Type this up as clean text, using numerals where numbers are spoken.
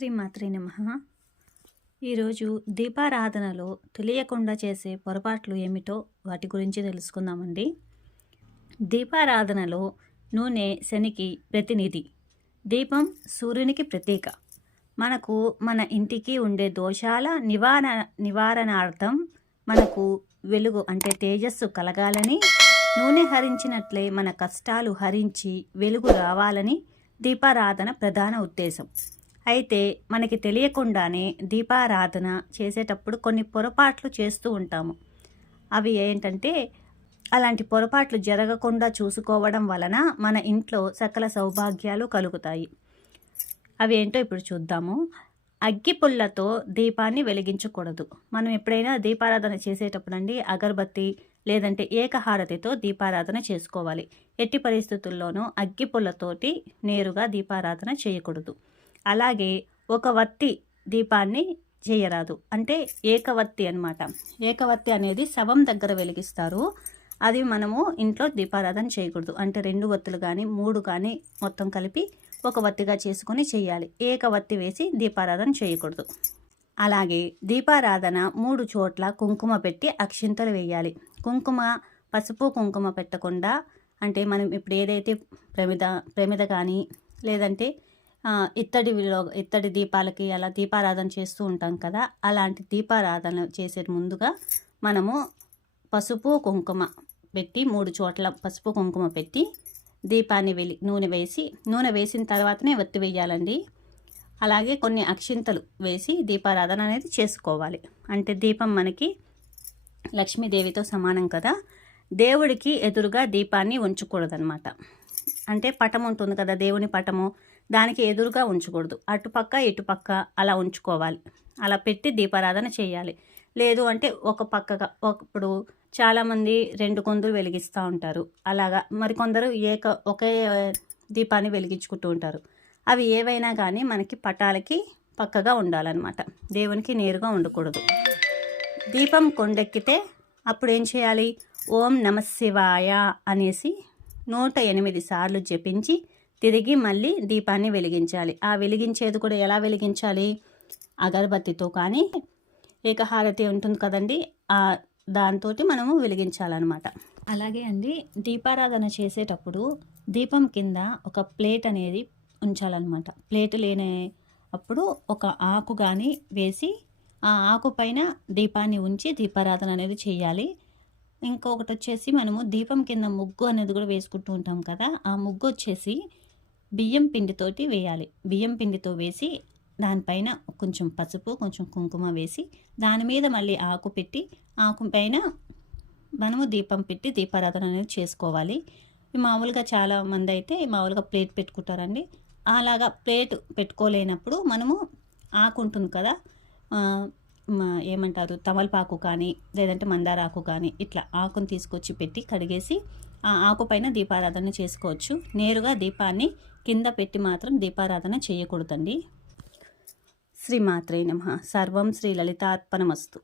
శ్రీమాత్రే నమః. ఈరోజు దీపారాధనలో తెలియకుండా చేసే పొరపాట్లు ఏమిటో వాటి గురించి తెలుసుకుందామండి. దీపారాధనలో నూనె శనికి ప్రతినిధి, దీపం సూర్యునికి ప్రతీక. మనకు మన ఇంటికి ఉండే దోషాల నివారణార్థం మనకు వెలుగు అంటే తేజస్సు కలగాలని, నూనె హరించినట్లే మన కష్టాలు హరించి వెలుగు రావాలని దీపారాధన ప్రధాన ఉద్దేశం. అయితే మనకి తెలియకుండానే దీపారాధన చేసేటప్పుడు కొన్ని పొరపాట్లు చేస్తూ ఉంటాము. అవి ఏంటంటే, అలాంటి పొరపాట్లు జరగకుండా చూసుకోవడం వలన మన ఇంట్లో సకల సౌభాగ్యాలు కలుగుతాయి. అవి ఏంటో ఇప్పుడు చూద్దాము. అగ్గిపుల్లతో దీపాన్ని వెలిగించకూడదు. మనం ఎప్పుడైనా దీపారాధన చేసేటప్పుడు అండి, అగరబత్తి లేదంటే ఏకహారతితో దీపారాధన చేసుకోవాలి. ఎట్టి పరిస్థితుల్లోనూ అగ్గిపుల్లతోటి నేరుగా దీపారాధన చేయకూడదు. అలాగే ఒక వత్తి దీపాన్ని చేయరాదు, అంటే ఏకవత్తి అన్నమాట. ఏకవత్తి అనేది శవం దగ్గర వెలిగిస్తారు. అది మనము ఇంట్లో దీపారాధన చేయకూడదు. అంటే 2 వత్తులు కానీ 3 కానీ మొత్తం కలిపి ఒక వత్తిగా చేసుకొని చేయాలి. ఏకవత్తి వేసి దీపారాధన చేయకూడదు. అలాగే దీపారాధన 3 చోట్ల కుంకుమ పెట్టి అక్షింతలు వేయాలి. కుంకుమ పసుపు కుంకుమ పెట్టకుండా, అంటే మనం ఇప్పుడు ఏదైతే ప్రమిద కానీ లేదంటే ఇత్తడి దీపాలకి అలా దీపారాధన చేస్తూ ఉంటాం కదా, అలాంటి దీపారాధన చేసే ముందుగా మనము పసుపు కుంకుమ పెట్టి 3 చోట్ల పసుపు కుంకుమ పెట్టి దీపాన్ని నూనె వేసిన తర్వాతనే వత్తి వేయాలండి. అలాగే కొన్ని అక్షింతలు వేసి దీపారాధన అనేది చేసుకోవాలి. అంటే దీపం మనకి లక్ష్మీదేవితో సమానం కదా. దేవుడికి ఎదురుగా దీపాన్ని ఉంచకూడదనమాట. అంటే పటం ఉంటుంది కదా, దేవుని పటము, దానికి ఎదురుగా ఉంచకూడదు. అటుపక్క ఇటుపక్క అలా ఉంచుకోవాలి. అలా పెట్టి దీపారాధన చేయాలి. లేదు అంటే ఒక పక్కగా, ఇప్పుడు చాలామంది 2 కొందులు వెలిగిస్తూ ఉంటారు. అలాగా మరికొందరు ఒకే దీపాన్ని వెలిగించుకుంటూ ఉంటారు. అవి ఏవైనా కానీ మనకి పటాలకి పక్కగా ఉండాలన్నమాట. దేవునికి నేరుగా ఉండకూడదు. దీపం కొండెక్కితే అప్పుడు ఏం చేయాలి? ఓం నమః శివాయ అనేసి 108 సార్లు జపించి తిరిగి మళ్ళీ దీపాన్ని వెలిగించాలి. ఆ వెలిగించేది కూడా ఎలా వెలిగించాలి? అగరబత్తితో కానీ, ఏకహారతి ఉంటుంది కదండి, దాంతో మనము వెలిగించాలన్నమాట. అలాగే అండి, దీపారాధన చేసేటప్పుడు దీపం కింద ఒక ప్లేట్ అనేది ఉంచాలన్నమాట. ప్లేట్ లేని అప్పుడు ఒక ఆకు కానీ వేసి ఆ ఆకు పైన దీపాన్ని ఉంచి దీపారాధన అనేది చేయాలి. ఇంకొకటి వచ్చేసి, మనము దీపం కింద ముగ్గు అనేది కూడా వేసుకుంటూ ఉంటాం కదా, ఆ ముగ్గు వచ్చేసి బియ్యం పిండితోటి వేయాలి. బియ్యం పిండితో వేసి దానిపైన కొంచెం పసుపు కొంచెం కుంకుమ వేసి దాని మీద మళ్ళీ ఆకు పెట్టి ఆకు పైన మనము దీపం పెట్టి దీపారాధన అనేది చేసుకోవాలి. మామూలుగా చాలామంది అయితే మామూలుగా ప్లేట్ పెట్టుకుంటారండి. అలాగా ప్లేట్ పెట్టుకోలేనప్పుడు మనము ఆకు ఉంటుంది కదా, ఏమంటారు, తమలపాకు కానీ లేదంటే మందారాకు కానీ, ఇట్లా ఆకును తీసుకొచ్చి పెట్టి కడిగేసి ఆ ఆకు పైన దీపారాధన చేసుకోవచ్చు. నేరుగా దీపాన్ని కింద పెట్టి మాత్రం దీపారాధన చేయకూడదండి. శ్రీమాత్రే నమః. సర్వం శ్రీ లలితార్పణమస్తు.